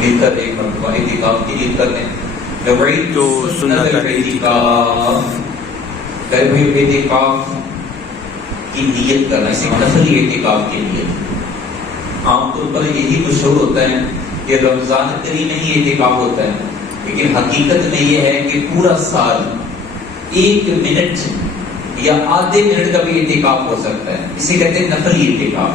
مل کر ایک مرتبہ اعتکاف کی نیت کر لیں. تو سنت الاعتکاف اعتکاف کی نیت کرنا، اسے نفلی اعتکاف کی نیت. عام طور پر یہی مشہور ہوتا ہے کہ رمضان کریم میں ہی اعتکاف ہوتا ہے، لیکن حقیقت میں یہ ہے کہ پورا سال 1 منٹ یا آدھے منٹ کا بھی اعتکاف ہو سکتا ہے. اسے کہتے ہیں نفلی اعتکاف.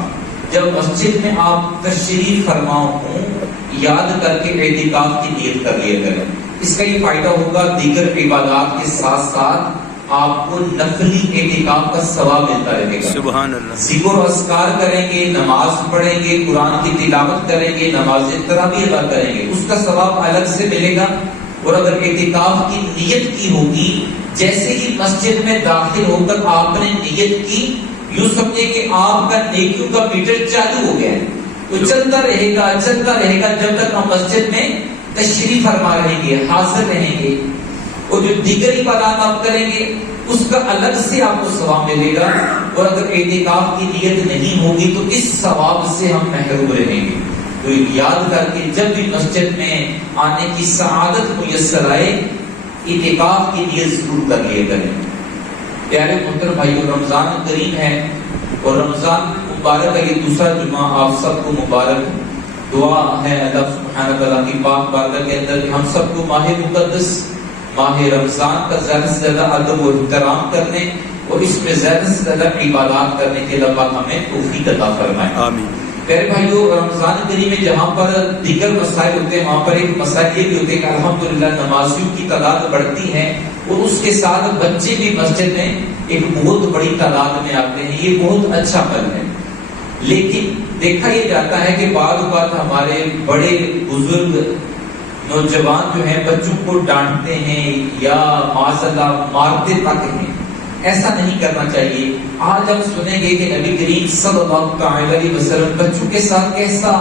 جب مسجد میں آپ تشریف فرما ہوں، یاد کر کے اعتکاف کی نیت کر لیا کریں. اس کا یہ فائدہ ہوگا، دیگر عبادات کے ساتھ ساتھ آپ کو نفلی اعتکاف کا ثواب ملتا رہے گا. سبحان اللہ. ذکر و اذکار کریں گے، نماز پڑھیں گے، قرآن کی تلاوت کریں گے، نماز تراویح ادا کریں گے، اس کا ثواب الگ سے ملے گا. اور اگر اعتکاف کی نیت کی ہوگی، جیسے ہی مسجد میں داخل ہو کر آپ نے نیت کی، یوں سمجھے کہ آپ کا نیکیوں کا میٹر چالو ہو گیا ہے. تو چلتا رہے گا جب تک ہم مسجد میں تشریف فرما رہیں گے، حاضر رہیں گے. اور جو دیگر عبادات آپ کریں گے اس کا الگ سے آپ کو ثواب ملے گا. اور اگر اعتکاف کی نیت نہیں ہوگی تو اس ثواب سے ہم محروم رہیں گے. تو یاد کر کے جب بھی مسجد میں آنے کی سعادت میسر آئے، اعتکاف کی نیت ضرور کر لیے کریں. پیارے محترم بھائیو، رمضان کریم ہے اور رمضان مبارک کا یہ دوسرا جمعہ آپ سب کو مبارک. دعا ہے اللہ سبحانہ تعالیٰ کی پاک بارگاہ کے اندر کہ ہم سب کو ماہ مقدس ماہ رمضان کا زیادہ سے زیادہ ادب و احترام کرنے اور اس میں زیادہ سے زیادہ عبادات کرنے کے اللہ پاک ہمیں توفیق عطا فرمائے. آمین. پیارے بھائیو، رمضان کریم میں جہاں پر دیگر مسائل ہوتے ہیں وہاں پر ایک مسائل یہ بھی ہوتے ہیں کہ الحمدللہ نمازیوں کی تعداد بڑھتی ہے اور اس کے ساتھ بچے بھی مسجد میں ایک بہت بڑی تعداد میں آتے ہیں. یہ بہت اچھا پل ہے. لیکن دیکھا یہ جاتا ہے کہ بعض اوقات ہمارے بڑے بزرگ نوجوان جو ہیں بچوں کو ڈانٹتے ہیں یا معاذ اللہ مارتے تک ہیں. ایسا نہیں کرنا چاہیے. آج ہم سنیں گے کہ نبی کریم صلی اللہ تعالی علیہ وسلم بچوں کے ساتھ کیسا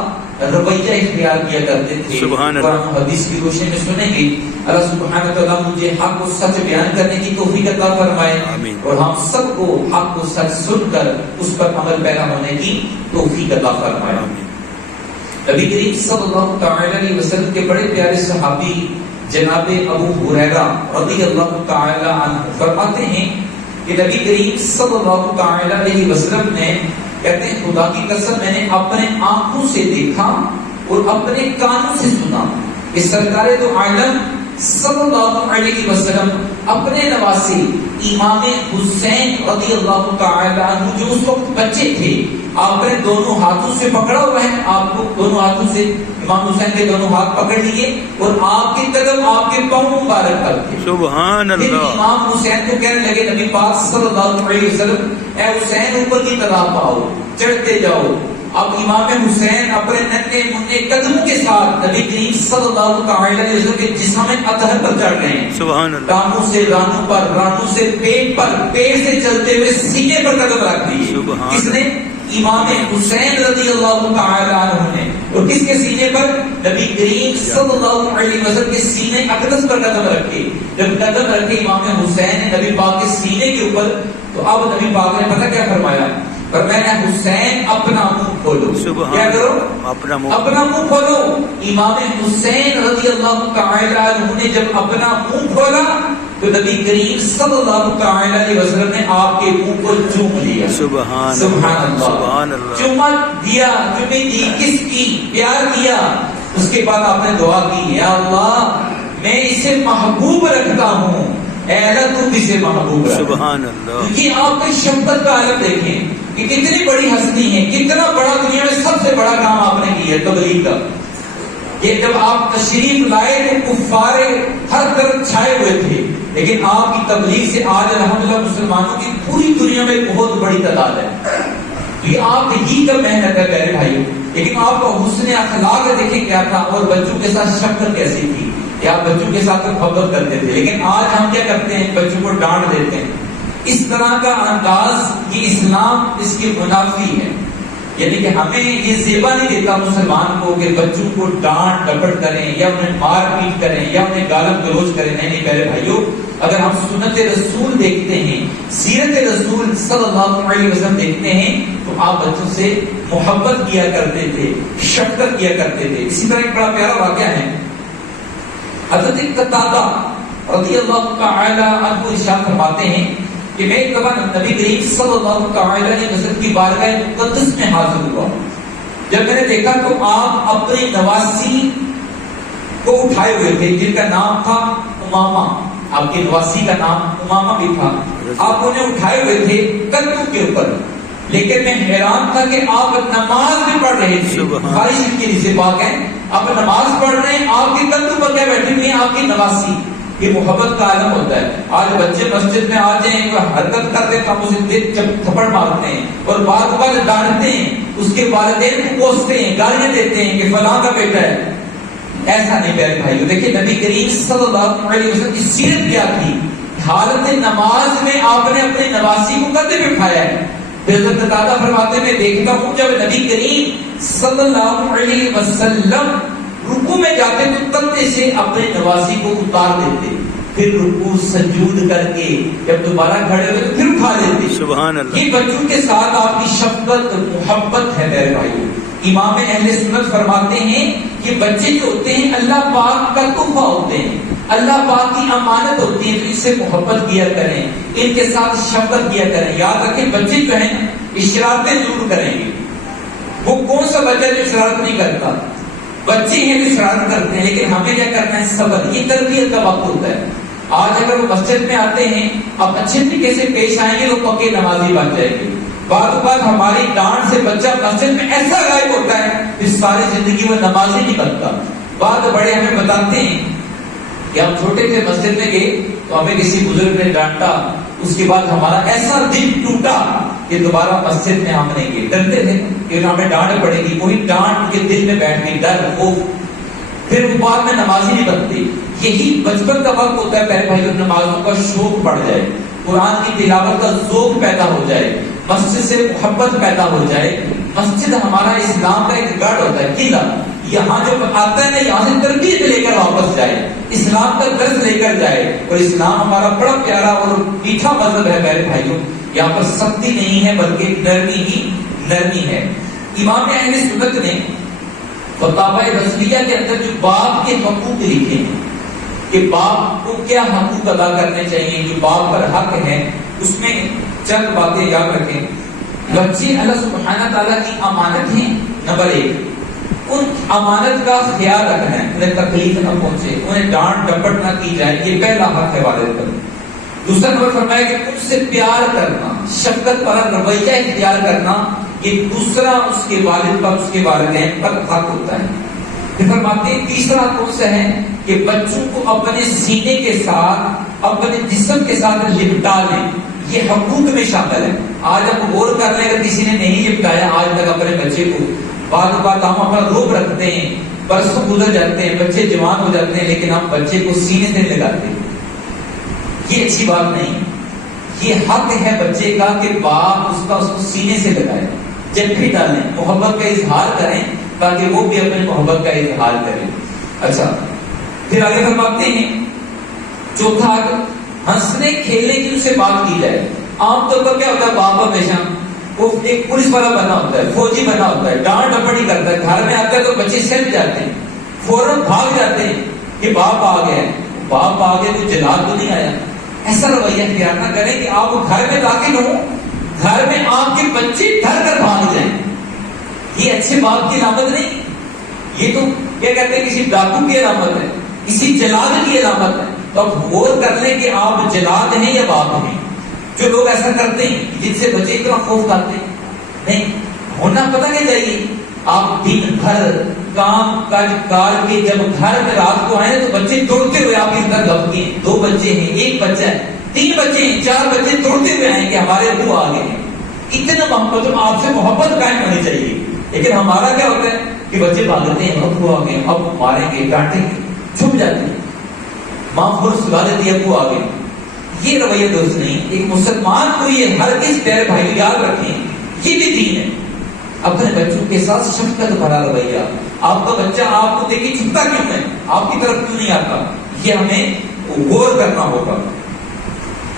رویہ اختیار کیا کرتے تھے. سبحان اللہ. قرآن و حدیث کی روشنی میں سنیں گے. اللہ سبحانہ تعالیٰ مجھے حق و سچ بیان کرنے کی توفیق عطا فرمائے. آمین. اور ہم سب کو حق و سچ سن کر اس پر عمل پیرا ہونے کی توفیق عطا فرمائے. آمین. نبی کریم صلی اللہ تعالی علیہ وسلم کے بڑے پیارے صحابی جناب ابو ہریرہ رضی اللہ تعالی عنہ فرماتے ہیں کہ نبی کریم صلی اللہ تعالی علیہ وسلم نے کہتے ہیں خدا کی قسم میں نے اپنے آنکھوں سے دیکھا اور اپنے کانوں سے سنا کہ سرکار دو عالم صلی اللہ علیہ وسلم اپنے نواسے امام حسین رضی اللہ تعالی عنہ جو اس وقت بچے تھے آپ نے دونوں ہاتھوں سے پکڑا ہوا ہے. آپ کو دونوں ہاتھوں سے امام حسین کے دونوں ہاتھ پکڑ لیے اور آپ کے قدم آپ کے پاؤں مبارک پر تھے. سبحان اللہ. امام حسین کو کہنے لگے نبی پاک صلی اللہ علیہ وسلم اے حسین اوپر کی طرف آؤ، چڑھتے جاؤ. اب امام حسین اپنے ننھے منھے قدموں کے ساتھ نبی کریم صلی اللہ تعالی علیہ وسلم کے جسم اطہر پر چڑھ رہے ہیں. سبحان اللہ. ٹانگوں سے رانوں پر، رانوں سے پیٹ پر، پیٹ سے چلتے ہوئے سینے پر قدم رکھ دیے. کس نے؟ امام حسین رضی اللہ تعالی عنہ نے. اور کس کے سینے پر؟ نبی کریم صلی اللہ علیہ وسلم کے سینے اقدس پر قدم رکھے. جب قدم رکھے امام حسین نے نبی پاک کے سینے کے اوپر، تو اب نبی پاک نے پتہ کیا فرمایا؟ فرمایا حسین اپنا منہ کھولو. کیا کرو؟ اپنا منہ کھولو. امام حسین رضی اللہ تعالی عنہ نے جب اپنا منہ کھولا تو نبی کریم صلی اللہ تعالی علیہ وسلم نے آپ کے منہ کو چوم لیا. سبحان اللہ. چوما دیا، چومی دی. کس کی؟ پیار کیا. اس کے بعد آپ نے دعا کی، یا اللہ میں اسے محبوب رکھتا ہوں، اے اللہ تو بھی اسے محبوب رکھ. سبحان اللہ. کیونکہ آپ کی شفقت کا عالم دیکھیں کہ کتنی بڑی ہستی ہے، کتنا بڑا دنیا میں سب سے بڑا کام آپ نے کیا تبلیغ کا. یہ جب آپ تشریف لائے تو کفار ہر طرف چھائے ہوئے تھے، لیکن آپ کی تبلیغ سے آج الحمدللہ مسلمانوں کی پوری دنیا میں بہت بڑی تعداد ہے. یہ آپ ہی کا محنت ہے پیارے بھائیوں. لیکن آپ کا حسن اخلاق دیکھیں کیا تھا، اور بچوں کے ساتھ شفقت کیسی تھی کہ آپ بچوں کے ساتھ محبت کرتے تھے. لیکن آج ہم کیا کرتے ہیں؟ بچوں کو ڈانٹ دیتے ہیں. اس طرح کا انداز یہ اسلام اس کے منافی ہے. یعنی کہ ہمیں یہ زیبا نہیں دیتا مسلمان کو کہ بچوں کو ڈانٹ ڈپٹ کریں یا انہیں مار پیٹ کریں یا انہیں گالم گلوچ کریں. نہیں پیارے بھائیوں، اگر ہم سنت رسول دیکھتے ہیں، سیرت رسول صلی اللہ علیہ وسلم دیکھتے ہیں، تو آپ بچوں سے محبت کیا کرتے تھے، شفقت کیا کرتے تھے. اسی طرح ایک بڑا پیارا واقعہ ہے، حضرت قتادہ رضی اللہ تعالی عنہ ارشاد فرماتے ہیں کہ میں ایک دفعہ نبی کریم صلی اللہ تعالی علیہ وسلم کی بارگاہ مقدس میں حاضر ہوا. جب میں نے دیکھا تو آپ اپنے نواسی کو اٹھائے ہوئے تھے جن کا نام تھا امامہ. آپ کے نواسی کا نام امامہ بھی تھا. آپ انہیں اٹھائے ہوئے تھے کندھوں کے اوپر، لیکن میں حیران تھا کہ آپ نماز بھی پڑھ رہے تھے. بخاری شریف کے حدیث پاک ہے، آپ نماز پڑھ رہے ہیں، آپ کے کندھوں پر کیا بیٹھے ہوئے ہیں؟ آپ کی نواسی. یہ محبت کا عالم ہوتا ہے. آج بچے مسجد میں آ جائیں، کوئی حرکت کرتے ہیں، ہم اسے جب تھپڑ مارتے ہیں اور بار بار ڈانٹتے ہیں، اس کے والدین کو کوستے ہیں، گالیاں دیتے ہیں کہ فلاں کا بیٹا ہے. ایسا نہیں پیارے بھائیو. دیکھیں نبی کریم صلی اللہ علیہ وسلم کی سیرت کیا تھی. حالت نماز میں آپ نے اپنے نواسی کو کندھے پہ اٹھایا ہے. حضرت قتادہ فرماتے میں دیکھتا ہوں جب نبی کریم صلی اللہ علیہ وسلم رکوع میں جاتے تو کندھے سے اپنے نواسی کو اتار دیتے، پھر رکوع سجود کر کے جب دوبارہ کھڑے ہوئے تو پھر اٹھا دیتے. سبحان اللہ. یہ بچوں کے ساتھ آپ کی شفقت محبت ہے میرے بھائیو. امام اہل سنت فرماتے ہیں کہ بچے جو ہوتے ہیں اللہ پاک کا تحفہ ہوتے ہیں، اللہ پاک کی امانت ہوتی ہے، تو اس سے محبت کیا کریں، ان کے ساتھ شفقت کیا کریں. یاد رکھیں بچے جو ہیں اشارتیں ضرور کریں گے. وہ کون سا بچہ جو شرارت نہیں کرتا؟ بچے ہیں جو شرارت کرتے ہیں، لیکن ہمیں کیا کرنا ہے؟ صبر. یہ تربیت کا وقت ہوتا ہے. آج اگر وہ مسجد میں آتے ہیں، اب اچھے طریقے سے پیش آئیں گے تو پکے نمازی بن جائیں گے. بعد ہماری ڈانٹ سے بچہ مسجد میں ایسا غائب ہوتا ہے کہ ساری زندگی وہ نمازی نہیں بنتا. بعد بڑے ہمیں بتاتے ہیں کہ ہم چھوٹے تھے مسجد میں گئے تو ہمیں کسی بزرگ نے ڈانٹا، اس کے بعد ہمارا ایسا دل ٹوٹا کہ دوبارہ مسجد میں ہم نہیں گئے. ڈرتے تھے کہ ہمیں ڈانٹ پڑے گی. وہی ڈانٹ کے دل میں بیٹھ گئی، ڈر خوف، پھر وہ بعد میں نمازی نہیں بنتے. یہی بچپن کا وقت ہوتا ہے پہلے بھائی، نمازوں کا شوق بڑھ جائے، قرآن کی تلاوت کا ذوق پیدا ہو جائے، مسجد سے محبت پیدا ہو جائے. مسجد ہمارا اسلام کا ایک گڑھ ہوتا ہے، قلعہ. یہاں جو آتا ہے نا، یہاں سے تربیت لے کر واپس جائے، اسلام کا درس لے کر جائے. اور اسلام ہمارا بڑا پیارا اور میٹھا مذہب ہے میرے بھائیوں. یہاں پر سختی نہیں ہے بلکہ نرمی ہی نرمی ہے. امام اہل سنت نے فتاوی رسلیہ کے اندر جو باپ کے حقوق لکھے ہیں کہ باپ کو کیا حقوق ادا کرنے چاہیے، جو باپ پر حق ہے، اس میں چند باتیں یاد رکھیں. بچے اللہ سبحانہ تعالیٰ کی امانت ہیں. نمبر 1، ان امانت کا خیال رکھنا ہے، انہیں تکلیف نہ پہنچے، انہیں ڈانٹ ڈپٹ نہ کی جائے، یہ پہلا حق ہے والد پر. دوسرا نمبر فرمایا کہ ان سے پیار کرنا، شفقت پر رویہ اختیار کرنا، یہ دوسرا اس کے والد پر، اس کے والدین پر حق ہوتا ہے. پھر فرماتے ہیں تیسرا کون سا ہے کہ بچوں کو اپنے سینے کے ساتھ، اپنے جسم کے ساتھ لپٹا لیں. یہ حقوق میں شامل ہے. آج آپ غور کر لیں، اگر کسی نے نہیں لپٹایا آج تک اپنے بچے کو، بات ہم اپنا روپ رکھتے ہیں، برسوں گزر جاتے ہیں، بچے جوان ہو جاتے ہیں، لیکن ہم بچے کو سینے سے لگاتے ہیں. یہ اچھی بات نہیں. یہ حق ہے بچے کا کہ باپ اس کو سینے سے لگائے، جھپی ڈالیں، محبت کا اظہار کریں تاکہ وہ بھی اپنے محبت کا اظہار کریں. اچھا، پھر آگے فرماتے ہیں چوتھا، ہنسنے کھیلنے کی ان سے بات کی جائے. عام طور پر کیا ہوتا ہے، باپ ہمیشہ وہ ایک پولیس والا بنا ہوتا ہے، فوجی بنا ہوتا ہے، ڈانٹ ڈپٹ نہیں کرتا ہے. گھر میں آتا ہے تو بچے سہم جاتے ہیں، فوراً بھاگ جاتے ہیں کہ باپ آ گیا ہے. باپ آ گیا تو جلال تو نہیں آیا. ایسا رویہ اختیار نہ کریں کہ آپ گھر میں داخل ہوں، گھر میں آپ کے بچے ڈر کر بھاگ جائیں. یہ اچھے باپ کی علامت نہیں. یہ تو کیا کہتے ہیں کسی ڈاکو کی علامت ہے، کسی جلاد کی علامت ہے. تو اب غور کر لیں کہ آپ جلاد ہیں یا باپ ہیں. جو لوگ ایسا کرتے ہیں جن سے بچے اتنا خوف کرتے ہیں، نہیں ہونا پتہ کیا چاہیے. آپ دن بھر کام کار کے جب گھر میں رات کو آئے تو بچے دوڑتے ہوئے آپ کی طرف دھپکے. 2 بچے ہیں، 1 بچہ ہے، 3 بچے ہیں، 4 بچے دوڑتے ہوئے آئیں کہ ہمارے ابو آ گئے ہیں. اتنا محبت، آپ سے محبت قائم ہونی چاہیے. لیکن ہمارا کیا ہوتا ہے کہ بچے بھاگتے ہیں، ابو آ گئے، اب ماریں گے، ڈانٹیں گے، چھپ جاتے ہیں، ماں فور سلا دیتی ہے، ابو آ گئے. یہ رویہ درست نہیں. ایک مسلمان کو یہ ہر کس پیارے بھائی یاد رکھیں، یہ بھی دین ہے. اپنے بچوں کے ساتھ شفقت بھرا رویہ. آپ کا بچہ آپ کو دیکھ کے چھپتا کیوں ہے, آپ کی طرف کیوں نہیں آتا, یہ ہمیں غور کرنا ہوگا.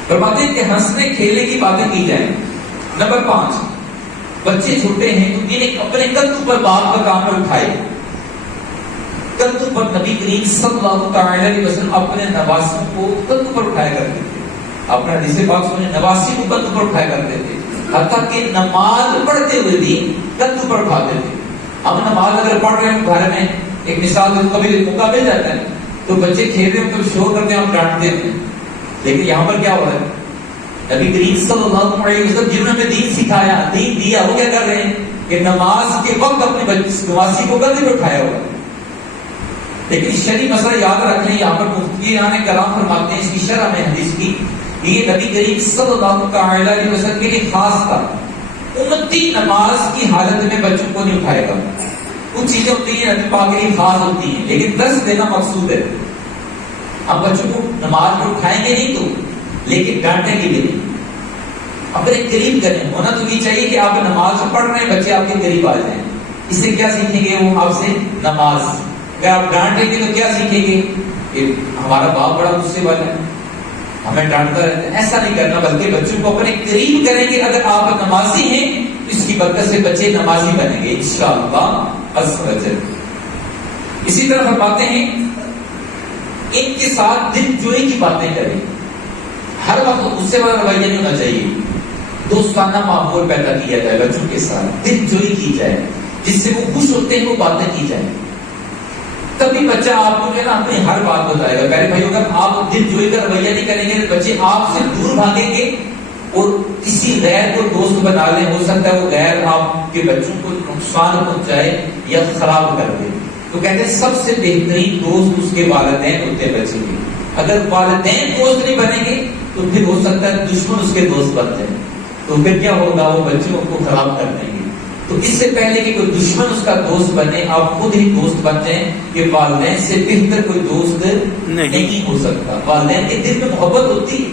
فرماتے ہیں کہ ہنسنے کھیلنے کی باتیں کی جائیں. نمبر 5, بچے چھوٹے ہیں تو انہیں اپنے کندھوں پر باپ کا کام میں اٹھائے. کندھوں پر نبی کریم صلی اللہ علیہ وسلم اپنے نواسوں کو کندھوں پر اٹھایا کرتے تھے. اپنا حدیث پاک سنیں, نواسی کو کندھوں پر اٹھایا کرتے تھے, حتیٰ کہ نماز پڑھتے ہوئے بھی کندھوں پر اٹھاتے تھے. ہم نماز اگر پڑھ رہے ہیں گھر میں, ایک مثال کبھی موقع مل جاتا ہے تو بچے کھیل رہے ہیں تو شور کرتے ہیں, ہم ڈانٹتے ہیں. لیکن یہاں پر کیا ہو رہا ہے, نبی کریم صلی اللہ علیہ وسلم جنہوں نے دین سکھایا, دین دیا, وہ کیا کر رہے ہیں کہ نماز کے وقت اپنے نواسی کو کندھے پہ اٹھایا ہوا. لیکن شرعی مسئلہ یاد رکھ لیں, یہاں پر مفتیان کرام فرماتے ہیں اس کی شرح میں حدیث کی, یہ نبی کریم صلی اللہ علیہ وسلم کے لیے خاص تھا. امتی نماز کی حالت میں بچوں کو نہیں اٹھائے گا. کچھ چیزیں ہوتی ہیں نبی پاک کے لیے خاص ہوتی ہیں, لیکن درس دینا مقصود ہے. ہم بچوں کو نماز میں اٹھائیں گے نہیں تو, لیکن ڈانٹیں گے بھی نہیں, اپنے قریب کریں. ہونا تو یہ چاہیے کہ آپ نماز پڑھ رہے ہیں, بچے آپ کے قریب آ جائیں. اس سے کیا سیکھیں گے وہ آپ سے نماز. اگر آپ ڈانٹیں گے تو کیا سیکھیں گے کہ ہمارا باپ بڑا غصے والا ہے, ہمیں ڈانٹتا رہتا ہے. ایسا نہیں کرنا, بلکہ بچوں کو اپنے قریب کریں گے. اگر آپ نمازی ہیں تو اس کی برکت سے بچے نمازی بنیں گے انشاءاللہ عز و جل. اسی طرح فرماتے ہیں ان کے ساتھ دل جوئی کی باتیں کریں. ہر وقت غصے والا رویہ نہیں ہونا چاہیے. دوستانہ ماحول پیدا کیا جائے, بچوں کے ساتھ دل جوئی کی جائے, جس سے وہ خوش ہوتے ہیں وہ باتیں کی جائیں. تبھی بچہ آپ کو جو ہے نا اپنی ہر بات بتائے گا. پہلے بھائی اگر آپ دل جوئی کا رویہ نہیں کریں گے تو بچے آپ سے دور بھاگیں گے اور کسی غیر کو دوست بنا لیں. ہو سکتا ہے وہ غیر آپ کے بچوں کو نقصان پہنچائے یا خراب کر دے. تو کہتے ہیں سب سے بہترین دوست اس کے والدین ہوتے ہیں بچے کے. اگر والدین دوست نہیں بنیں گے تو پھر ہو سکتا ہے دشمن اس کے دوست بن جائیں. تو پھر کیا ہوگا, وہ بچوں کو خراب کر دیں گے. تو اس سے پہلے کہ کوئی دشمن اس کا دوست بنے, آپ خود ہی دوست بن جائیں. کہ والدین سے بہتر کوئی دوست نہیں ہو سکتا. والدین کے دل میں محبت ہوتی ہے,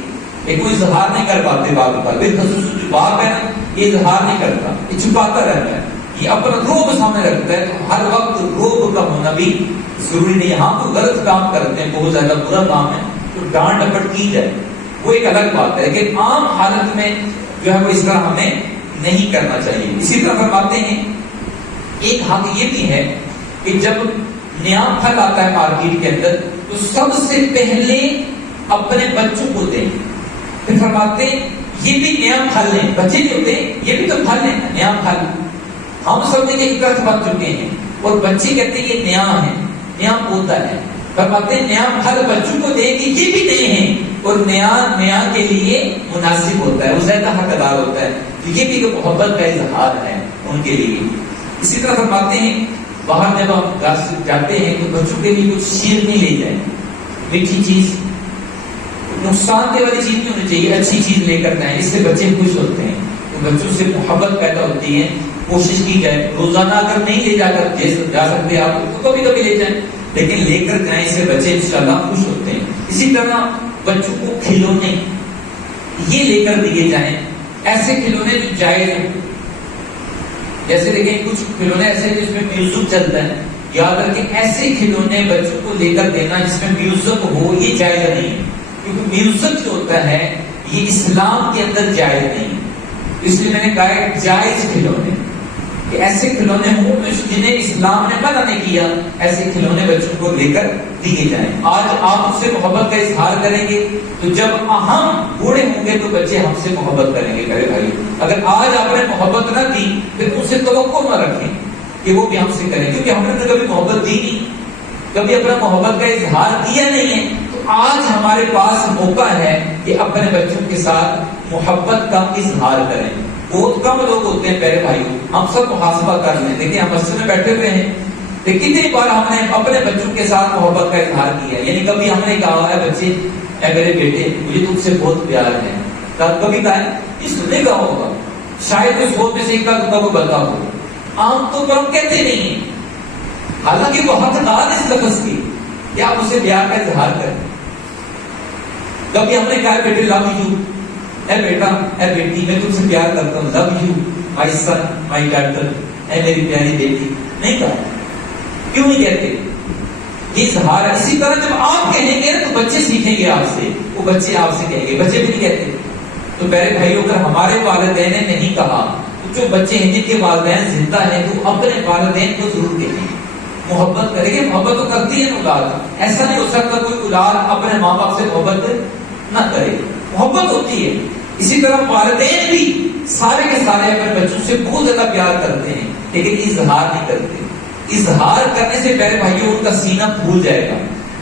یہ کوئی اظہار نہیں کر پاتے. بات کا بالخصوص جو باپ ہے نا, یہ اظہار نہیں کرتا, یہ چھپاتا رہتا ہے, یہ اپنا روب سامنے رکھتا ہے. تو ہر وقت روب کا ہونا بھی ضروری نہیں. ہاں کوئی غلط کام کرتے ہیں, بہت زیادہ برا کام ہے, تو ڈانٹ ڈپٹ کی جائے, وہ ایک الگ بات ہے. لیکن عام حالت میں جو ہے وہ اس طرح ہمیں نہیں کرنا چاہیے. اسی طرح فرماتے ہیں ایک حق یہ بھی ہے کہ جب نیا پھل آتا ہے مارکیٹ کے اندر تو سب سے پہلے اپنے بچوں کو دیں. پھر فرماتے ہیں یہ بھی نیا پھل ہے, بچے جو ہوتے ہیں یہ بھی تو پھل ہے, نیا پھل. ہم سب نے ایک طرف بن چکے ہیں اور بچے کہتے ہیں یہ نیا ہے, نیا پودا ہے. فرماتے ہیں نیا پھل بچوں کو دیں کہ یہ بھی نئے ہیں اور نیا کے لیے مناسب ہوتا ہے, وہ زیادہ حقدار ہوتا ہے. یہ بھی ایک محبت کا اظہار ہے ان کے لیے. اسی طرح فرماتے ہیں باہر جب ہم گھر سے جاتے ہیں تو بچوں کے لیے کچھ شیر نہیں لے جائیں, میٹھی چیز, نقصان دہ والی چیز نہیں ہونی چاہیے, اچھی چیز لے کر جائیں, اس سے بچے خوش ہوتے ہیں. تو بچوں سے محبت پیدا ہوتی ہے. کوشش کی جائے روزانہ اگر نہیں لے جا سکتے آپ تو کبھی کبھی لے جائیں, لیکن لے کر جائیں, اس سے بچے انشاءاللہ خوش ہوتے ہیں. اسی طرح بچوں کو کھلونے یہ لے کر دیے جائیں, ایسے کھلونے جو جائز ہیں. جیسے دیکھیں کچھ کھلونے ایسے ہیں جس میں میوزک چلتا ہے, یاد رکھیں ایسے کھلونے بچوں کو لے کر دینا جس میں میوزک ہو یہ جائز نہیں ہے. کیونکہ میوزک جو ہوتا ہے یہ اسلام کے اندر جائز نہیں ہے. اس لیے میں نے کہا ہے جائز کھلونے, کہ ایسے کھلونے ہوں جنہیں اسلام نے منع نہیں کیا, ایسے کھلونے بچوں کو لے کر دیے جائیں. آج آپ اس سے محبت کا اظہار کریں گے تو جب ہم بوڑھے ہوں گے تو بچے ہم سے محبت کریں گے. میرے بھائی اگر آج آپ نے محبت نہ دی پھر ان سے توقع نہ رکھیں کہ وہ بھی ہم سے کریں, کیونکہ ہم نے تو کبھی محبت دی نہیں, کبھی اپنا محبت کا اظہار کیا نہیں ہے. تو آج ہمارے پاس موقع ہے کہ اپنے بچوں کے ساتھ محبت کا اظہار کریں. بہت کم لوگ ہوتے ہیں پیارے بھائی, ہم سب محاسبہ کر لیں. دیکھیں ہم مسجد میں بیٹھے ہوئے ہیں, کتنی بار ہم نے اپنے بچوں کے ساتھ محبت کا اظہار کیا. یعنی کبھی ہم نے کہا ہے بچے اے میرے بیٹے مجھے تم سے بہت پیار ہے, کبھی کہا ہے اس نے کہا ہوگا, شاید اس بہت میں سے ایک کا کوئی بتا ہو. عام طور پر ہم کہتے نہیں ہیں, حالانکہ وہ حقدار اس لفظ کی کہ آپ اسے پیار کا اظہار کریں. کبھی ہم نے کہا بیٹے لو یو, اے بیٹا اے بیٹی میں تم سے پیار کرتا ہوں, love you my sun my daughter, اے میری پیاری بیٹی، نہیں کہا۔ کیوں نہیں کہتے؟ یہ اظہار ہے۔ اسی طرح جب آپ کہیں گے تو بچے سیکھیں گے آپ سے، وہ بچے آپ سے کہیں گے، بچے بھی نہیں کہتے۔ تو پیارے بھائیوں، اگر ہمارے والدین نے نہیں کہا تو جو بچے ہیں جن کے والدین زندہ ہیں تو اپنے والدین کو ضرور کہیں، محبت کریں گے۔ محبت تو کرتی ہے اولاد، ایسا نہیں ہو سکتا کوئی اولاد اپنے ماں باپ سے محبت نہ کرے، محبت ہوتی ہے۔ اسی طرح والدین بھی سارے کے سارے اپنے بچوں سے بہت زیادہ پیار کرتے ہیں، لیکن اظہار نہیں کرتے۔ اظہار کرنے سے پیارے بھائیوں ان کا سینہ پھول جائے گا،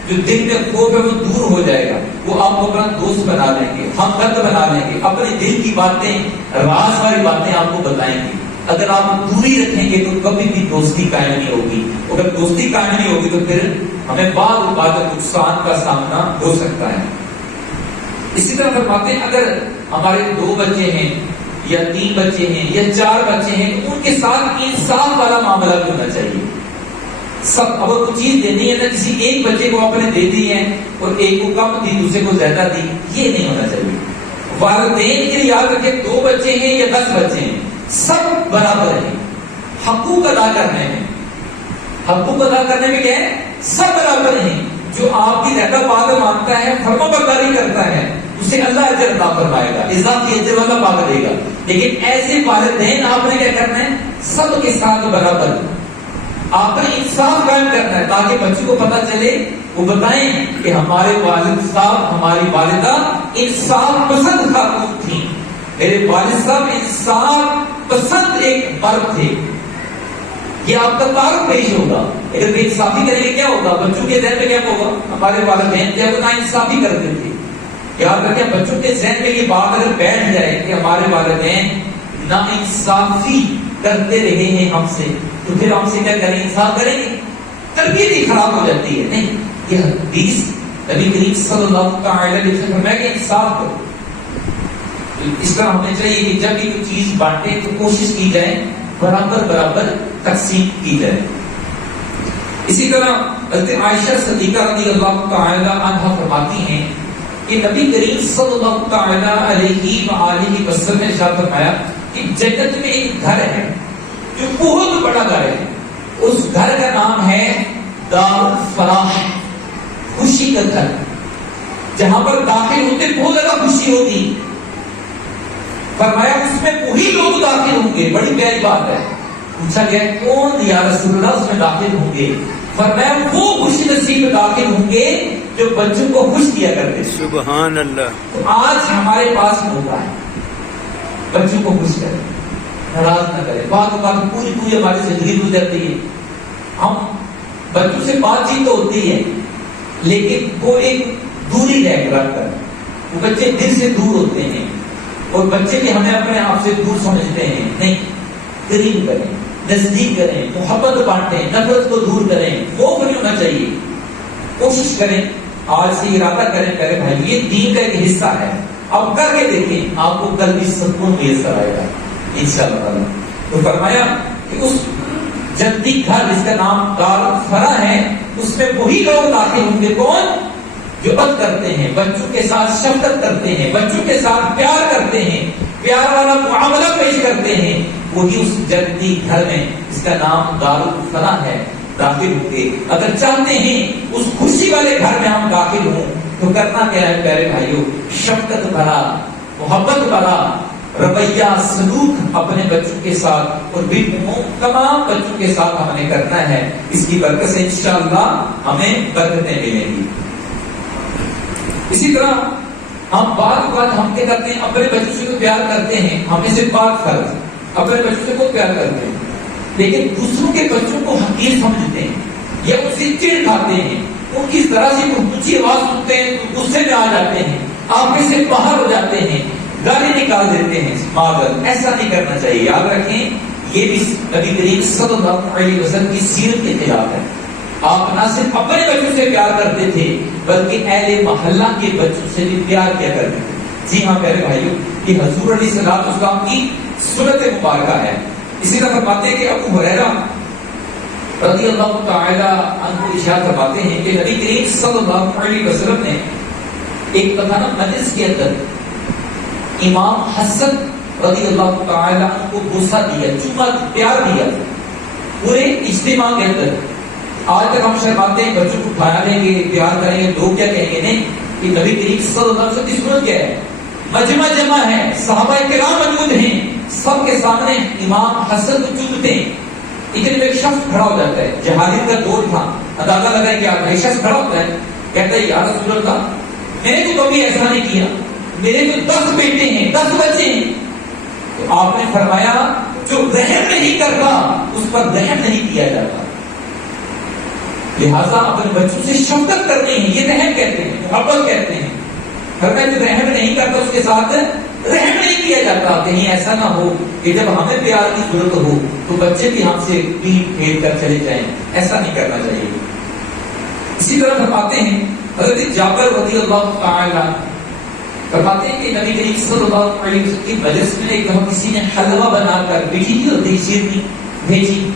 جو دل میں خوف ہے وہ دور ہو جائے گا، وہ آپ کو اپنا دوست بنا لیں گے، ہمدرد بنا لیں گے، اپنے دل کی باتیں، راز والی باتیں آپ کو بتائیں گے۔ اگر آپ دوری رکھیں گے تو کبھی بھی دوستی قائم نہیں ہوگی، اگر دوستی قائم نہیں ہوگی تو پھر ہمیں بعض اوقات نقصان کا سامنا ہو سکتا ہے۔ اسی طرح فرماتے ہیں اگر ہمارے 2 بچے ہیں یا 3 بچے ہیں یا 4 بچے ہیں تو ان کے ساتھ انصاف والا معاملہ بھی ہونا چاہیے۔ سب اگر کوئی چیز دینی ہے نا، کسی ایک بچے کو آپ نے دے دی ہے اور ایک کو کم دی دوسرے کو زیادہ دی، یہ نہیں ہونا چاہیے۔ والدین کے لیے یاد رکھیں 2 بچے ہیں یا 10 بچے ہیں، سب برابر ہیں حقوق ادا کرنے میں۔ حقوق ادا کرنے میں کیا ہے؟ سب برابر ہیں۔ جو آپ کی زیادہ بات مانتا ہے، فرما برداری کرتا ہے، اسے اللہ اجر عطا فرمائے گا، اضافی اجر والا پاک دے گا۔ لیکن ایسے والدین آپ نے کیا کرنا ہے؟ سب کے ساتھ برابر آپ نے انصاف قائم کرنا ہے، تاکہ بچوں کو پتہ چلے، وہ بتائیں کہ ہمارے والد صاحب، ہماری والدہ انصاف پسند خاتون تھی، میرے والد صاحب انصاف پسند ایک مرد تھے۔ یہ آپ کا تعارف پیش ہوگا۔ اگر بے انصافی کریں گے کیا ہوگا؟ بچوں کے ذہن میں کیا ہوگا؟ ہمارے والدین جو ہے وہ نا انصافی کرتے تھے۔ یاد رکھیں بچوں کے ذہن میں یہ بات اگر بیٹھ جائے کہ ہمارے والدین نا انصافی کرتے رہے ہیں ہم سے، تو پھر ہم سے کیا کریں؟ انصاف کریں گے؟ تربیت ہی خراب ہو جاتی ہے۔ نہیں، یہ حدیث نبی کریم صلی اللہ تعالی علیہ وسلم فرمایا کہ انصاف کرو۔ اس طرح ہمیں چاہیے کہ جب بھی کوئی چیز بانٹے تو کوشش کی جائے برابر برابر تقسیم کی جائے۔ اسی طرح حضرت عائشہ صدیقہ رضی اللہ تعالی عنہا فرماتی ہیں کہ نبی کریم صلی اللہ تعالی علیہ وآلہ وسلم نے ارشاد فرمایا کہ جنت میں ایک گھر ہے جو بہت بڑا گھر ہے، اس گھر کا نام ہے دار الفلاح، خوشی کا گھر، جہاں پر داخل ہوتے بہت زیادہ خوشی ہوتی۔ فرمایا اس میں وہی لوگ داخل ہوں گے، بڑی پیاری بات ہے۔ پوچھا گیا کون یا رسول اللہ اس میں داخل ہوں گے؟ فرمایا وہ خوش نصیب داخل ہوں گے جو بچوں کو خوش کیا کرتے تھے۔ سبحان اللہ۔ تو آج ہمارے پاس موقع ہے بچوں کو خوش کریں، ناراض نہ کریں۔ بات پوری ہماری زندگی گزرتی ہے، ہم بچوں سے بات چیت تو ہوتی ہے لیکن وہ ایک دوری رہ کر، وہ بچے دل سے دور ہوتے ہیں اور بچے بھی ہمیں اپنے آپ سے دور سمجھتے ہیں۔ نہیں، قریب کریں، نزدیک کریں، محبت بانٹیں، نفرت کو دور کریں، خوف نہیں ہونا چاہیے۔ کوشش کریں، آج سے ارادہ کریں پیارے بھائی، یہ دین کا ایک حصہ ہے، اب کر کے دیکھیں، آپ کو کل بھی سکون میسر آئے گا انشاءاللہ۔ تو فرمایا کہ اس جنتی گھر جس کا نام دار الفلاح ہے، اس میں وہی لوگ داخل ہوں گے کون؟ جو عطف کرتے ہیں، بچوں کے ساتھ شفقت کرتے ہیں، بچوں کے ساتھ پیار کرتے ہیں، پیار والا معاملہ پیش کرتے ہیں، وہی اس جنتی گھر میں اس کا نام دار الفلاح ہے داخل ہوں گے۔ اگر چاہتے ہیں اس خوشی والے گھر میں ہم داخل ہوں تو کرنا کیا ہے پیارے بھائیوں؟ شفقت بھرا، محبت بھرا رویہ سلوک اپنے بچوں کے ساتھ اور بھی تمام بچوں کے ساتھ ہم نے کرنا ہے۔ اس کی برکت سے انشاءاللہ ہمیں برکتیں ملیں گی۔ اسی طرح ہم بات ہم کیا کرتے ہیں؟ اپنے بچوں سے پیار کرتے ہیں، ہمیں سے بات فرض، اپنے بچوں سے بہت پیار کرتے ہیں لیکن دوسروں کے بچوں کو حقیر سمجھتے ہیں یا ان سے چڑ کھاتے ہیں، ان کی طرح سے اونچی آواز سنتے ہیں تو غصے میں آ جاتے ہیں، آپے سے باہر ہو جاتے ہیں، گالی نکال دیتے ہیں۔ معذرت، ایسا نہیں کرنا چاہیے۔ یاد رکھیں یہ بھی نبی کریم صلی اللہ علیہ وسلم کی سیرت کے خلاف ہے۔ آپ نہ صرف اپنے بچوں سے پیار کرتے تھے بلکہ اہل محلہ کے بچوں سے بھی پیار کیا کرتے تھے۔ جی ہاں پیارے بھائیوں، یہ حضور علیہ الصلوۃ والسلام کی سنت مبارکہ ہے۔ اسی طرح فرماتے ہیں کہ ابو ہریرہ رضی اللہ تعالی عنہ ارشاد فرماتے ہیں کہ نبی کریم صلی اللہ علیہ وسلم نے ایک دفعہ مجلس کے اندر امام حسن رضی اللہ تعالی عنہ کو بوسہ دیا، چوما پیار دیا، پورے اجتماع کے اندر آج تک ہم شرماتے ہیں بچوں کو کھانا دیں گے پیار کریں گے لوگ کیا کہیں گے نہیں کہ نبی کریم صلی اللہ علیہ وسلم کی سنت کیا ہے مجمع جمع ہے صحابہ کرام موجود ہیں سب کے سامنے امام حسن کو چومتے ہیں اتنے میں ایک شخص کھڑا ہو جاتا ہے جہالت کا دور تھا اندازہ لگائے کہ ایک شخص کھڑا ہوتا ہے کہتا ہے یا رسول اللہ میں نے تو کبھی ایسا نہیں کیا میرے تو 10 بیٹے ہیں 10 بچے ہیں تو آپ نے فرمایا جو رحم نہیں کرتا اس پر رحم نہیں کیا جاتا لہذا اپنے بچوں سے شفقت کرتے ہیں یہ رحم کہتے ہیں محبت کہتے ہیں فرمایا جو رحم نہیں کرتا اس کے ساتھ رحم نہیں کیا جاتا کہیں ایسا نہ ہو کہ جب ہمیں پیار کی ضرورت ہو تو بچے بھی ہم سے پیٹ پھیر کر چلے جائیں ایسا نہیں کرنا چاہیے اسی طرح فرماتے ہیں حضرت جابر رضی اللہ تعالی فرماتے ہیں کہ نبی کریم صلی اللہ علیہ وسلم کی مجلس میں ایک دفعہ کسی نے حلوہ بنا کر بیٹی کی ہوتی شیرنی بھیجی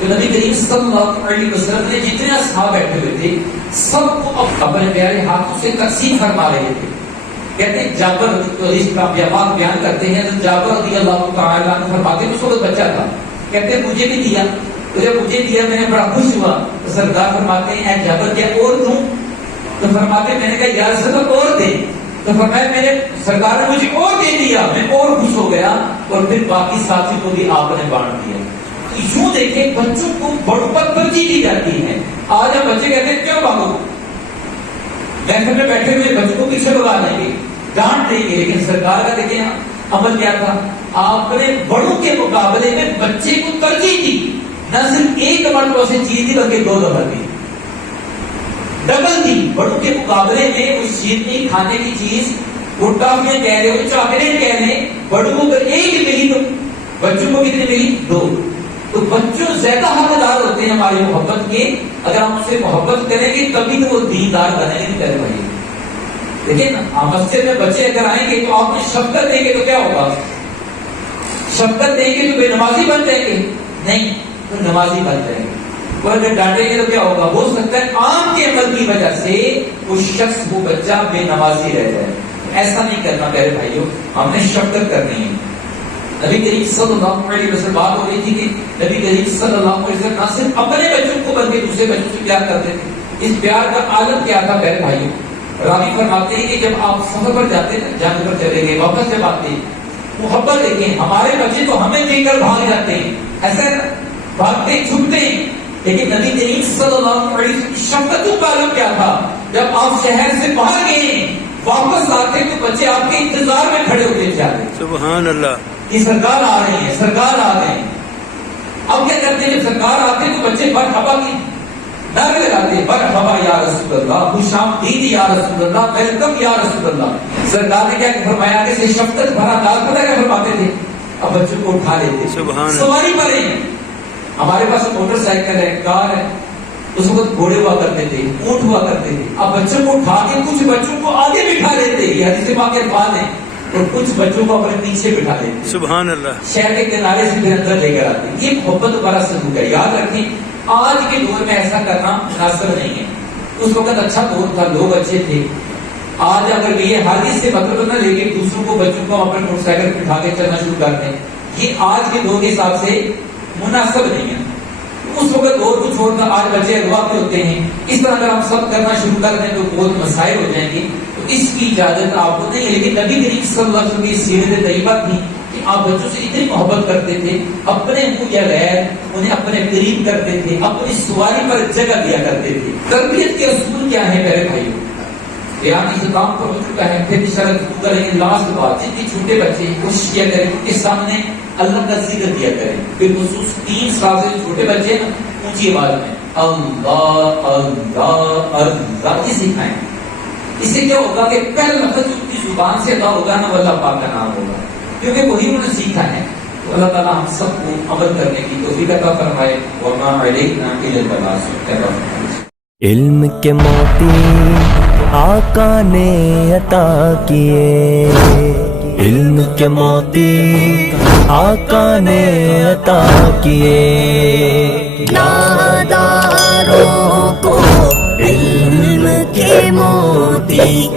تو نبی کریم صلی اللہ علیہ وسلم نے جتنے اصحاب بیٹھے ہوئے تھے سب کو اپنے پیارے ہاتھوں سے تقسیم فرما رہے تھے کہتے ہیں جابر اس کا بیان کرتے ہیں جابر رضی اللہ تعالی عنہ فرماتے ہیں اس وقت بچہ تھا کہتے ہیں مجھے بھی دیا تو جب مجھے دیا میں نے بڑا خوش ہوا تو سردار فرماتے ہیں اے جابر کیا اور دوں تو فرماتے ہیں میں نے کہا یا رسول اللہ اور دے تو فرمایا میں نے سرکار نے مجھے اور دے دیا میں اور خوش ہو گیا اور پھر باقی ساتھی کو بھی آپ نے بانٹ دیا یوں دیکھیں بچوں کو بڑوں پر ترجیح دی جاتی ہے آج ہم بچے کہتے ہیں کیوں بھاگو محفل میں بیٹھے ہوئے بچوں کو پیچھے بگا دیں گے ڈانٹ دیں گے لیکن سرکار کا دیکھیں عمل کیا تھا آپ نے بڑوں کے مقابلے میں بچے کو ترجیح دی نہ صرف ایک مرتبہ سے چیز دی بلکہ 2 دفعہ دی ڈبل دی بڑوں کے مقابلے میں اس شیرنی کھانے کی چیز ٹافیاں کہہ رہے ہو چاکلیٹ کہہ رہے ہیں بڑوں کو اگر ایک ملی تو بچوں کو کتنی ملی 2 تو بچوں زیادہ حقدار ہوتے ہیں ہماری محبت کے اگر ہم اسے محبت کریں گے تبھی تو وہ دیندار بنیں گے کرے بھائی دیکھیں نا مسجد میں بچے اگر آئیں گے تو آپ نے شفقت دیں گے تو کیا ہوگا شفقت دیں گے تو بے نمازی بن جائیں گے نہیں تو نمازی بن جائیں گے اور اگر ڈانٹیں گے تو کیا ہوگا ہو سکتا ہے عام کے عمل کی وجہ سے وہ شخص وہ بچہ بے نمازی رہ جائے ایسا نہیں کرنا میرے بھائیوں ہم نے شفقت کرنی ہے نبی کریم صلی اللہ علیہ وسلم بات ہو رہی تھی کہ نبی کریم صلی اللہ علیہ وسلم نہ صرف اپنے بچوں کو بلکہ دوسرے بچوں سے پیار کرتے تھے اس پیار کا عالم کیا تھا میرے بھائیوں راوی فرماتے ہیں کہ جب آپ سفر پر جاتے ہیں جانے پر چلے گئے واپس جب آتے ہیں محبت دیکھیں ہمارے بچے تو ہمیں دے کر بھاگ جاتے ہیں ایسے بھاگتے چھپتے ہیں لیکن نبی کریم صلی اللہ علیہ وسلم کی شفقتوں کا عالم کیا تھا جب آپ شہر سے باہر گئے واپس آتے تو بچے آپ کے انتظار میں کھڑے ہوتے جاتے سبحان اللہ کہ سرکار آ رہی ہے سرکار آ رہے ہیں اب کیا کرتے ہیں جب سرکار آتے تو بچے مرحبا کی نعرے لگاتے ہیں مرحبا یا رسول اللہ خوش آمدید یا رسول اللہ ویلکم یا رسول اللہ سرکار نے کیا فرمایا کہ شفقت بھرا انداز پتہ کیا فرماتے تھے اب بچوں کو اٹھا لیتے سواری پر ہیں ہمارے پاس موٹر سائیکل ہے کار ہے اس وقت گھوڑے ہوا کرتے تھے اونٹ ہوا کرتے تھے اب بچوں کو اٹھا کے کچھ بچوں کو آگے بٹھا لیتے یہ حدیث پاک کے الفاظ ہیں اور کچھ بچوں کو اپنے پیچھے بٹھا لیتے سبحان اللہ شہر کے کنارے سے پھر اندر لے کر آتے ہیں یہ محبت بڑا سلوک ہے یاد رکھیں آج کے دور میں ایسا کرنا مناسب نہیں ہے اس وقت اچھا دور تھا لوگ اچھے تھے آج اگر یہ ہر سے مطلب نہ لے کے دوسروں کو بچوں کو اپنے موٹر سائیکل پہ بٹھا کے چلنا شروع کر دیں یہ آج کے دور کے حساب سے مناسب نہیں ہے اس وقت دور کو چھوڑ کر آج بچے اغوا کے ہوتے ہیں اس طرح اگر ہم سب کرنا شروع کر دیں تو بہت مسائل ہو جائیں گے تو اس کی اجازت آپ کو نہیں ہے لیکن نبی کریم صلی اللہ علیہ وسلم کی سیرت طیبہ تھی کہ آپ بچوں سے اتنی محبت کرتے تھے اپنے منہ یا غیر انہیں اپنے قریب کرتے تھے اپنی سواری پر جگہ دیا کرتے تھے تربیت کے اصول کیا ہے میرے بھائیوں بیان اس کام پر ہو چکا ہے پھر شرط کریں گے لاسٹ بات جتنے چھوٹے بچے کوشش کیا کریں ان کے سامنے اللہ کا ذکر دیا کریں پھر خصوص 3 سال سے چھوٹے بچے نا اونچی آواز میں اللہ اللہ اللہ یہ سکھائیں اس سے کیا ہوگا کہ پہلا لفظ جو کی زبان سے ادا ہوگا نا وہ اللہ پاک کا نام ہوگا کیونکہ وہی انہوں نے سیکھا ہے تو اللہ تعالیٰ ہم سب کو عمل کرنے کی توفیق عطا فرمائے وما علینا الا البلاغ علم کے موتی آقا نے عطا کیے علم کے موتی آقا نے عطا کیے یاداروں کو علم کے موتی